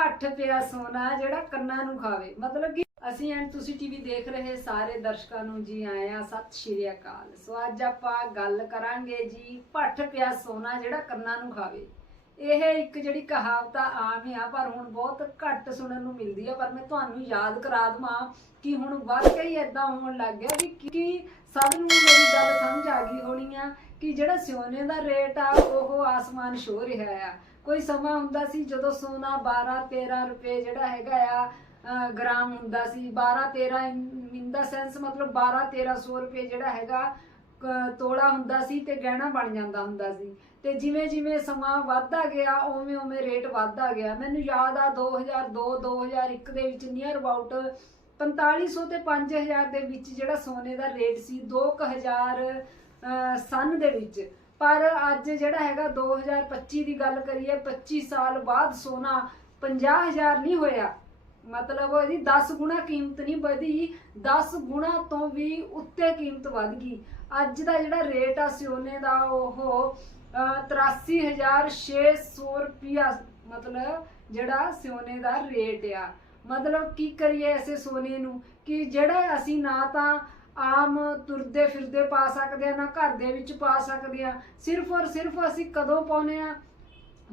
ਭੱਠ ਪਿਆ ਸੋਨਾ ਜਿਹੜਾ ਕੰਨਾਂ ਨੂੰ ਖਾਵੇ। ਮਤਲਬ ਕਿ ਅਸੀਂ ਐਂਡ ਤੁਸੀਂ ਟੀਵੀ ਦੇਖ ਰਹੇ ਸਾਰੇ ਦਰਸ਼ਕਾਂ ਨੂੰ ਜੀ ਆਇਆਂ ਸਤਿ ਸ਼੍ਰੀ ਅਕਾਲ। ਸੋ ਅੱਜ ਆਪਾਂ ਗੱਲ ਕਰਾਂਗੇ ਜੀ ਭੱਠ ਪਿਆ ਸੋਨਾ ਜਿਹੜਾ ਕੰਨਾਂ ਨੂੰ ਖਾਵੇ। ਇਹ ਇੱਕ ਜਿਹੜੀ ਕਹਾਵਤ ਆ, ਆਮ ਹੀ ਆ, ਪਰ ਹੁਣ ਬਹੁਤ ਘੱਟ ਸੁਣਨ ਨੂੰ ਮਿਲਦੀ ਆ। ਪਰ ਮੈਂ ਤੁਹਾਨੂੰ ਯਾਦ ਕਰਾ ਦਵਾਂ ਕਿ ਹੁਣ ਵਾਕਈ ਇਦਾਂ ਹੋਣ ਲੱਗ ਗਿਆ ਕਿ ਕਿ ਸਭ ਨੂੰ ਮੇਰੀ ਗੱਲ ਸਮਝ ਆ ਗਈ ਹੋਣੀ ਆ ਕਿ ਜਿਹੜਾ ਸੋਨੇ ਦਾ ਰੇਟ ਆ, ਉਹ ਆਸਮਾਨ ਛੋ ਰਿਹਾ ਆ। ਕੋਈ ਸਮਾਂ ਹੁੰਦਾ ਸੀ ਜਦੋਂ ਸੋਨਾ 12 13 ਰੁਪਏ ਜਿਹੜਾ ਹੈਗਾ ਆ ਗ੍ਰਾਮ ਹੁੰਦਾ ਸੀ। 12 13 ਇਨ ਦਾ ਸੈਂਸ ਮਤਲਬ 12 1300 ਰੁਪਏ ਜਿਹੜਾ ਹੈਗਾ ਤੋਲਾ ਹੁੰਦਾ ਸੀ ਤੇ ਗਹਿਣਾ ਬਣ ਜਾਂਦਾ ਹੁੰਦਾ ਸੀ। ਤੇ ਜਿਵੇਂ ਜਿਵੇਂ ਸਮਾਂ ਵੱਧਦਾ ਗਿਆ, ਉਵੇਂ ਉਵੇਂ ਰੇਟ ਵੱਧਦਾ ਗਿਆ। ਮੈਨੂੰ ਯਾਦ ਆ 2002 2001 ਦੇ ਵਿੱਚ ਨੀਅਰ ਅਬਾਊਟ 4500 ਤੇ 5000 ਦੇ ਵਿੱਚ ਜਿਹੜਾ ਸੋਨੇ ਦਾ ਰੇਟ ਸੀ 2000 ਅਹ, ਸਨ ਦੇ ਵਿੱਚ। ਪਰ ਅੱਜ ਜਿਹੜਾ ਹੈਗਾ 2025 ਦੀ ਗੱਲ ਕਰੀਏ 25 ਸਾਲ ਬਾਅਦ ਸੋਨਾ 50000 ਨਹੀਂ ਹੋਇਆ। ਮਤਲਬ ਇਹਦੀ 10 ਗੁਣਾ ਕੀਮਤ ਨਹੀਂ ਵਧੀ 10 ਗੁਣਾ ਤੋਂ ਵੀ ਉੱਤੇ ਕੀਮਤ ਵਧ ਗਈ। ਅੱਜ ਦਾ ਜਿਹੜਾ ਰੇਟ ਆ ਸੋਨੇ ਦਾ, ਉਹ, ਅਹ 83600 ਰੁਪਿਆ ਮਤਲਬ ਜਿਹੜਾ ਸੋਨੇ ਦਾ ਰੇਟ ਆ। ਮਤਲਬ ਕੀ ਕਰੀਏ ਐਸੇ ਸੋਨੇ ਨੂੰ ਕਿ ਜਿਹੜਾ ਅਸੀਂ ਨਾ ਤਾਂ ਆਮ ਤੁਰਦੇ ਫਿਰਦੇ ਪਾ ਸਕਦੇ ਆ, ਨਾ ਘਰ ਦੇ ਵਿੱਚ ਪਾ ਸਕਦੇ ਆ, ਸਿਰਫ ਔਰ ਸਿਰਫ ਅਸੀਂ ਕਦੋਂ ਪਾਉਨੇ ਆ?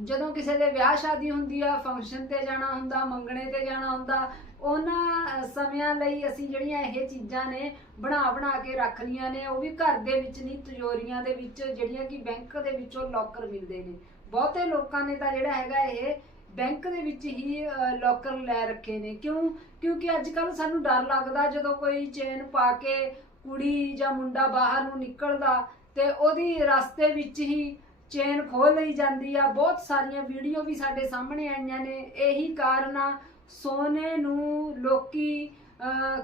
ਜਦੋਂ ਕਿਸੇ ਦੇ ਵਿਆਹ ਸ਼ਾਦੀ ਹੁੰਦੀ ਆ ਫੰਕਸ਼ਨ ਤੇ ਜਾਣਾ ਹੁੰਦਾ, ਮੰਗਣੇ ਤੇ ਜਾਣਾ ਹੁੰਦਾ, ਉਹਨਾਂ ਸਮਿਆਂ ਲਈ ਅਸੀਂ ਜਿਹੜੀਆਂ ਇਹ ਚੀਜ਼ਾਂ ਨੇ ਬਣਾ ਬਣਾ ਕੇ ਰੱਖ ਲੀਆਂ ਨੇ, ਉਹ ਵੀ ਘਰ ਦੇ ਵਿੱਚ ਨਹੀਂ, ਤਿਜੋਰੀਆਂ ਦੇ ਵਿੱਚ, ਜਿਹੜੀਆਂ ਕਿ ਬੈਂਕ ਦੇ ਵਿੱਚੋਂ ਲੋਕਰ ਮਿਲਦੇ ਨੇ। ਬਹੁਤੇ ਲੋਕਾਂ ਨੇ ਤਾਂ ਜਿਹੜਾ ਹੈਗਾ ਇਹ ਬੈਂਕ ਦੇ ਵਿੱਚ ਹੀ ਲੋਕਰ ਲੈ ਰੱਖੇ ਨੇ। ਕਿਉਂ? ਕਿਉਂਕਿ ਅੱਜ ਕੱਲ ਸਾਨੂੰ ਡਰ ਲੱਗਦਾ ਜਦੋਂ ਕੋਈ ਚੇਨ ਪਾ ਕੇ ਕੁੜੀ ਜਾਂ ਮੁੰਡਾ ਬਾਹਰ ਨੂੰ ਨਿਕਲਦਾ ਤੇ ਉਹਦੀ ਰਸਤੇ ਵਿੱਚ ਹੀ ਚੇਨ ਖੋਹ ਲਈ ਜਾਂਦੀ ਆ। ਬਹੁਤ ਸਾਰੀਆਂ ਵੀਡੀਓ ਵੀ ਸਾਡੇ ਸਾਹਮਣੇ ਆਈਆਂ ਨੇ। ਇਹੀ ਕਾਰਨ ਆ, ਸੋਨੇ ਨੂੰ ਲੋਕੀ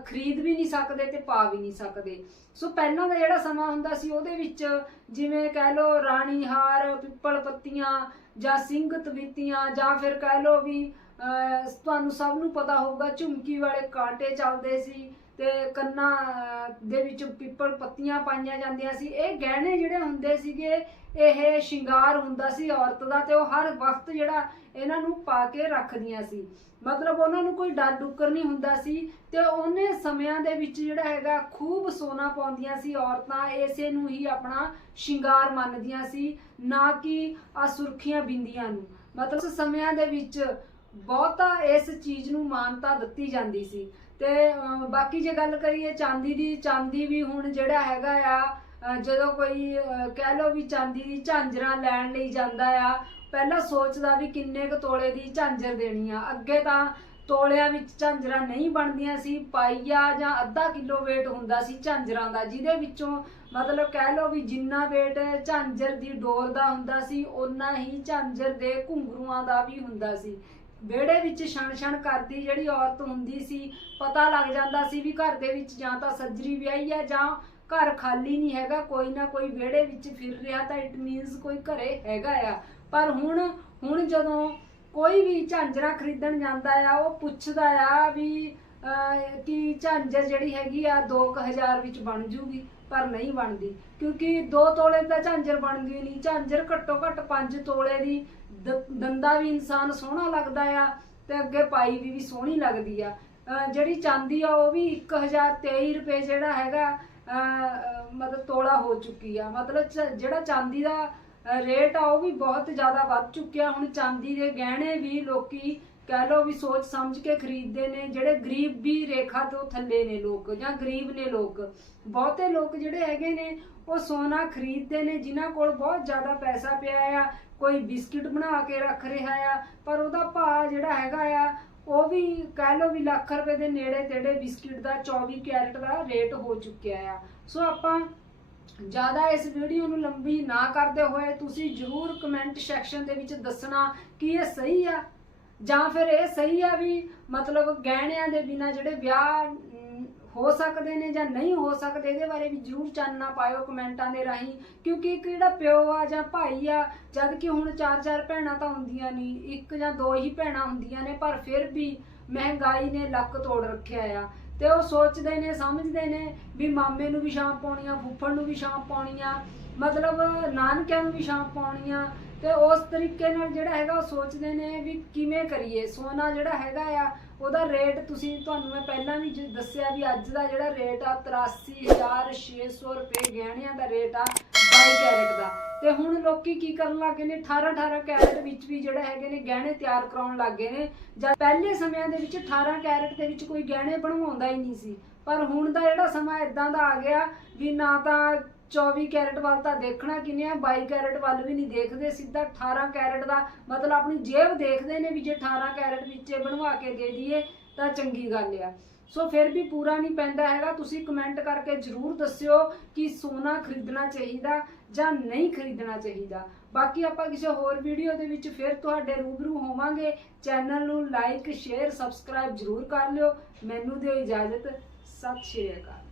ਖਰੀਦ ਵੀ ਨਹੀਂ ਸਕਦੇ ਤੇ ਪਾ ਵੀ ਨਹੀਂ ਸਕਦੇ। ਸੋ ਪਹਿਲਾਂ ਦਾ ਜਿਹੜਾ ਸਮਾਂ ਹੁੰਦਾ ਸੀ, ਉਹਦੇ ਵਿੱਚ ਜਿਵੇਂ ਕਹਿ ਲੋ ਰਾਣੀ ਹਾਰ, ਪਿੱਪਲ ਪੱਤੀਆਂ ਜਾਂ ਸਿੰਘ ਤਵੀਤੀਆਂ ਜਾਂ ਫਿਰ ਕਹਿ ਲੋ ਵੀ ਤੁਹਾਨੂੰ ਸਭ ਨੂੰ ਪਤਾ ਹੋਊਗਾ, ਝੁਮਕੀ ਵਾਲੇ ਕਾਂਟੇ ਚੱਲਦੇ ਸੀ। ਤੇ ਕੰਨਾਂ ਦੇ ਵਿੱਚ ਪਿੱਪਲ ਪੱਤੀਆਂ ਪਾਈਆਂ ਜਾਂਦੀਆਂ ਸੀ। ਇਹ ਗਹਿਣੇ ਜਿਹੜੇ ਹੁੰਦੇ ਸੀਗੇ, ਇਹ ਸ਼ਿੰਗਾਰ ਹੁੰਦਾ ਸੀ ਔਰਤ ਦਾ ਤੇ ਉਹ ਹਰ ਵਕਤ ਜਿਹੜਾ ਇਹਨਾਂ ਨੂੰ ਪਾ ਕੇ ਰੱਖਦੀਆਂ ਸੀ। ਮਤਲਬ ਉਹਨਾਂ ਨੂੰ ਕੋਈ ਡਰ ਡੁੱਕਰ ਨਹੀਂ ਹੁੰਦਾ ਸੀ ਤੇ ਉਹਨੇ ਸਮਿਆਂ ਦੇ ਵਿੱਚ ਜਿਹੜਾ ਹੈਗਾ ਖੂਬ ਸੋਨਾ ਪਾਉਂਦੀਆਂ ਸੀ ਔਰਤਾਂ, ਇਸੇ ਨੂੰ ਹੀ ਆਪਣਾ ਸ਼ਿੰਗਾਰ ਮੰਨਦੀਆਂ ਸੀ, ਨਾ ਕਿ ਆ ਸੁਰਖੀਆਂ ਬਿੰਦੀਆਂ ਨੂੰ। ਮਤਲਬ ਸਮਿਆਂ ਦੇ ਵਿੱਚ ਬਹੁਤਾ ਇਸ ਚੀਜ਼ ਨੂੰ ਮਾਨਤਾ ਦਿੱਤੀ ਜਾਂਦੀ ਸੀ। ਤੇ ਬਾਕੀ ਜੇ ਗੱਲ ਕਰੀਏ ਚਾਂਦੀ ਦੀ, ਚਾਂਦੀ ਵੀ ਹੁਣ ਜਿਹੜਾ ਹੈਗਾ ਆ ਜਦੋਂ ਕੋਈ ਕਹਿ ਲਓ ਵੀ ਚਾਂਦੀ ਦੀ ਝਾਂਜਰਾਂ ਲੈਣ ਲਈ ਜਾਂਦਾ ਆ, ਪਹਿਲਾਂ ਸੋਚਦਾ ਵੀ ਕਿੰਨੇ ਕੁ ਤੋਲੇ ਦੀ ਝਾਂਜਰ ਦੇਣੀ ਆ। ਅੱਗੇ ਤਾਂ ਤੋਲਿਆਂ ਵਿੱਚ ਝਾਂਜਰਾਂ ਨਹੀਂ ਬਣਦੀਆਂ ਸੀ, ਪਾਈਆ ਜਾਂ ਅੱਧਾ ਕਿਲੋ weight ਹੁੰਦਾ ਸੀ ਝਾਂਜਰਾਂ ਦਾ, ਜਿਹਦੇ ਵਿੱਚੋਂ ਮਤਲਬ ਕਹਿ ਲਓ ਵੀ ਜਿੰਨਾ weight ਝਾਂਜਰ ਦੀ ਡੋਰ ਦਾ ਹੁੰਦਾ ਸੀ, ਓਨਾ ਹੀ ਝਾਂਜਰ ਦੇ ਘੁੰਗਰੂਆਂ ਦਾ ਵੀ ਹੁੰਦਾ ਸੀ। ਵਿਹੜੇ ਵਿੱਚ ਛਣ ਛਣ ਕਰਦੀ ਜਿਹੜੀ ਔਰਤ ਹੁੰਦੀ ਸੀ ਪਤਾ ਲੱਗ ਜਾਂਦਾ ਸੀ ਵੀ ਘਰ ਦੇ ਵਿੱਚ ਜਾਂ ਤਾਂ ਸੱਜਰੀ ਵਿਆਹੀ ਆ ਜਾਂ ਘਰ ਖਾਲੀ ਨਹੀਂ ਹੈਗਾ ਕੋਈ ਨਾ ਕੋਈ ਵਿਹੜੇ ਵਿੱਚ ਫਿਰ ਰਿਹਾ ਤਾਂ ਇਟ ਮੀਨਸ ਕੋਈ ਘਰੇ ਹੈਗਾ ਆ। ਪਰ ਹੁਣ ਹੁਣ ਜਦੋਂ ਕੋਈ ਵੀ ਝਾਂਜਰਾ ਖਰੀਦਣ ਜਾਂਦਾ ਆ ਉਹ ਪੁੱਛਦਾ ਆ ਵੀ ਅਹ, ਕਿ ਝਾਂਜਰ ਜਿਹੜੀ ਹੈਗੀ ਆ 2000 ਵਿੱਚ ਬਣ ਜੂਗੀ। ਪਰ ਨਹੀਂ ਬਣਦੀ, ਕਿਉਂਕਿ 2 ਤੋਲੇ ਦਾ ਝਾਂਜਰ ਬਣਦੀ ਨਹੀਂ, ਝਾਂਜਰ ਘੱਟੋ ਘੱਟ 5 ਤੋਲੇ ਦੀ ਦੰਦਾ ਵੀ ਇਨਸਾਨ ਸੋਹਣਾ ਲੱਗਦਾ ਆ ਤੇ ਅੱਗੇ ਪਾਈ ਵੀ ਵੀ ਸੋਹਣੀ ਲੱਗਦੀ ਆ। ਜਿਹੜੀ ਚਾਂਦੀ ਆ, ਉਹ ਵੀ 1023 ਰੁਪਏ ਜਿਹੜਾ ਹੈਗਾ ਮਤਲਬ ਤੋਲਾ ਹੋ ਚੁੱਕੀ ਆ। ਮਤਲਬ ਚ- ਜਿਹੜਾ ਚਾਂਦੀ ਦਾ ਰੇਟ ਆ, ਉਹ ਵੀ ਬਹੁਤ ਜ਼ਿਆਦਾ ਵੱਧ ਚੁੱਕਿਆ। ਹੁਣ ਚਾਂਦੀ ਦੇ ਗਹਿਣੇ ਵੀ ਲੋਕੀ ਕਹਿ ਲਓ ਵੀ ਸੋਚ ਸਮਝ ਕੇ ਖਰੀਦਦੇ ਨੇ, ਜਿਹੜੇ ਗਰੀਬ ਵੀ ਰੇਖਾ ਤੋਂ ਥੱਲੇ ਨੇ ਲੋਕ ਜਾਂ ਗਰੀਬ ਨੇ ਲੋਕ, ਬਹੁਤੇ ਲੋਕ ਜਿਹੜੇ ਹੈਗੇ ਨੇ, ਉਹ ਸੋਨਾ ਖਰੀਦਦੇ ਨੇ, ਜਿਨ੍ਹਾਂ ਕੋਲ ਬਹੁਤ ਜ਼ਿਆਦਾ ਪੈਸਾ ਪਿਆ ਆ, ਕੋਈ ਬਿਸਕਿਟ ਬਣਾ ਕੇ ਰੱਖ ਰਿਹਾ ਆ, ਪਰ ਉਹਦਾ ਭਾਅ ਜਿਹੜਾ ਹੈਗਾ ਆ, ਉਹ ਵੀ ਕਹਿ ਲਓ ਵੀ ਲੱਖ ਰੁਪਏ ਦੇ ਨੇੜੇ ਤੇੜੇ ਬਿਸਕਿਟ ਦਾ 24 ਕੈਰਟ ਦਾ ਰੇਟ ਹੋ ਚੁੱਕਿਆ ਆ। ਸੋ ਆਪਾਂ ਜ਼ਿਆਦਾ ਇਸ ਵੀਡੀਓ ਨੂੰ ਲੰਬੀ ਨਾ ਕਰਦੇ ਹੋਏ, ਤੁਸੀਂ ਜਰੂਰ ਕਮੈਂਟ ਸੈਕਸ਼ਨ ਦੇ ਵਿੱਚ ਦੱਸਣਾ ਕਿ ਇਹ ਸਹੀ ਆ ਜਾਂ ਫਿਰ ਇਹ ਸਹੀ ਆ ਵੀ ਮਤਲਬ ਗਹਿਣਿਆਂ ਦੇ ਬਿਨਾ ਜਿਹੜੇ ਵਿਆਹ ਹੋ ਸਕਦੇ ਨੇ ਜਾਂ ਨਹੀਂ ਹੋ ਸਕਦੇ, ਇਹਦੇ ਬਾਰੇ ਵੀ ਜਰੂਰ ਚਾਨਣਾ ਪਾਇਓ ਕਮੈਂਟਾਂ ਦੇ ਰਾਹੀਂ, ਕਿਉਂਕਿ ਇੱਕ ਜਿਹੜਾ ਪਿਓ ਆ ਜਾਂ ਭਾਈ ਆ, ਜਦ ਕਿ ਹੁਣ ਚਾਰ ਚਾਰ ਭੈਣਾਂ ਤਾਂ ਹੁੰਦੀਆਂ ਨਹੀਂ ਇੱਕ ਜਾਂ ਦੋ ਹੀ ਭੈਣਾਂ ਹੁੰਦੀਆਂ ਨੇ, ਪਰ ਫਿਰ ਵੀ ਮਹਿੰਗਾਈ ਨੇ ਲੱਕ ਤੋੜ ਰੱਖਿਆ ਆ। ਤੇ ਉਹ ਸੋਚਦੇ ਨੇ, ਸਮਝਦੇ ਨੇ ਵੀ ਮਾਮੇ ਨੂੰ ਵੀ ਛਾਂਪ ਪਾਉਣੀਆਂ ਫੁੱਫੜ ਨੂੰ ਵੀ ਛਾਂਪ ਪਾਉਣੀਆਂ ਮਤਲਬ ਨਾਨਕਿਆਂ ਨੂੰ ਵੀ ਛਾਂਪ ਪਾਉਣੀਆਂ ਤੇ ਉਸ ਤਰੀਕੇ ਨਾਲ ਜਿਹੜਾ ਹੈਗਾ ਉਹ ਸੋਚਦੇ ਨੇ ਵੀ ਕਿਵੇਂ ਕਰੀਏ, ਸੋਨਾ ਜਿਹੜਾ ਹੈਗਾ ਆ, ਉਹਦਾ ਰੇਟ ਤੁਸੀਂ ਤੁਹਾਨੂੰ ਮੈਂ ਪਹਿਲਾਂ ਵੀ ਜ- ਦੱਸਿਆ ਵੀ ਅੱਜ ਦਾ ਜਿਹੜਾ ਰੇਟ ਆ 83600 ਰੁਪਏ ਗਹਿਣਿਆਂ ਦਾ ਰੇਟ ਆ 22 ਕੈਰਟ ਦਾ। ਤੇ ਹੁਣ ਲੋਕੀ ਕੀ ਕਰਨ ਲੱਗੇ ਨੇ? 18 18 ਕੈਰਟ ਵਿੱਚ ਵੀ ਜਿਹੜਾ ਹੈਗੇ ਨੇ ਗਹਿਣੇ ਤਿਆਰ ਕਰਾਉਣ ਲੱਗੇ ਨੇ। ਜਦ ਪਹਿਲੇ ਸਮਿਆਂ ਦੇ ਵਿੱਚ 18 ਕੈਰਟ ਦੇ ਵਿੱਚ ਕੋਈ ਗਹਿਣੇ ਬਣਵਾਉਂਦਾ ਹੀ ਨਹੀਂ ਸੀ। ਪਰ ਹੁਣ ਦਾ ਜਿਹੜਾ ਸਮਾਂ ਇਦਾਂ ਦਾ ਆ ਗਿਆ ਵੀ ਨਾ ਤਾਂ 24 ਕੈਰਟ ਵੱਲ ਤਾਂ ਦੇਖਣਾ ਕਿੰਨੇ ਆ 22 ਕੈਰਟ ਵੱਲ ਵੀ ਨਹੀਂ ਦੇਖਦੇ। ਸਿੱਧਾ 18 ਕੈਰਟ ਦਾ ਮਤਲਬ ਆਪਣੀ ਜੇਬ ਦੇਖਦੇ ਨੇ ਵੀ ਜੇ 18 ਕੈਰਟ ਵਿੱਚ ਬਣਵਾ ਕੇ ਦੇ ਦਈਏ ਤਾਂ ਚੰਗੀ ਗੱਲ ਆ। ਸੋ ਫਿਰ ਵੀ ਪੂਰਾ ਨਹੀਂ ਪੈਂਦਾ ਹੈਗਾ। ਤੁਸੀਂ ਕਮੈਂਟ ਕਰਕੇ ਜਰੂਰ ਦੱਸਿਓ ਕਿ ਸੋਨਾ ਖਰੀਦਣਾ ਚਾਹੀਦਾ ਜਾਂ ਨਹੀਂ ਖਰੀਦਣਾ ਚਾਹੀਦਾ। ਬਾਕੀ ਆਪਾਂ ਕਿਸੇ ਹੋਰ ਵੀਡੀਓ ਦੇ ਵਿੱਚ ਫਿਰ ਤੁਹਾਡੇ ਰੂਬਰੂ ਹੋਵਾਂਗੇ। ਚੈਨਲ ਨੂੰ ਲਾਈਕ ਸ਼ੇਅਰ ਸਬਸਕ੍ਰਾਈਬ ਜਰੂਰ ਕਰ ਲਿਓ। ਮੈਨੂੰ ਦਿਓ ਇਜਾਜ਼ਤ। ਸਤਿ ਸ਼੍ਰੀ ਅਕਾਲ।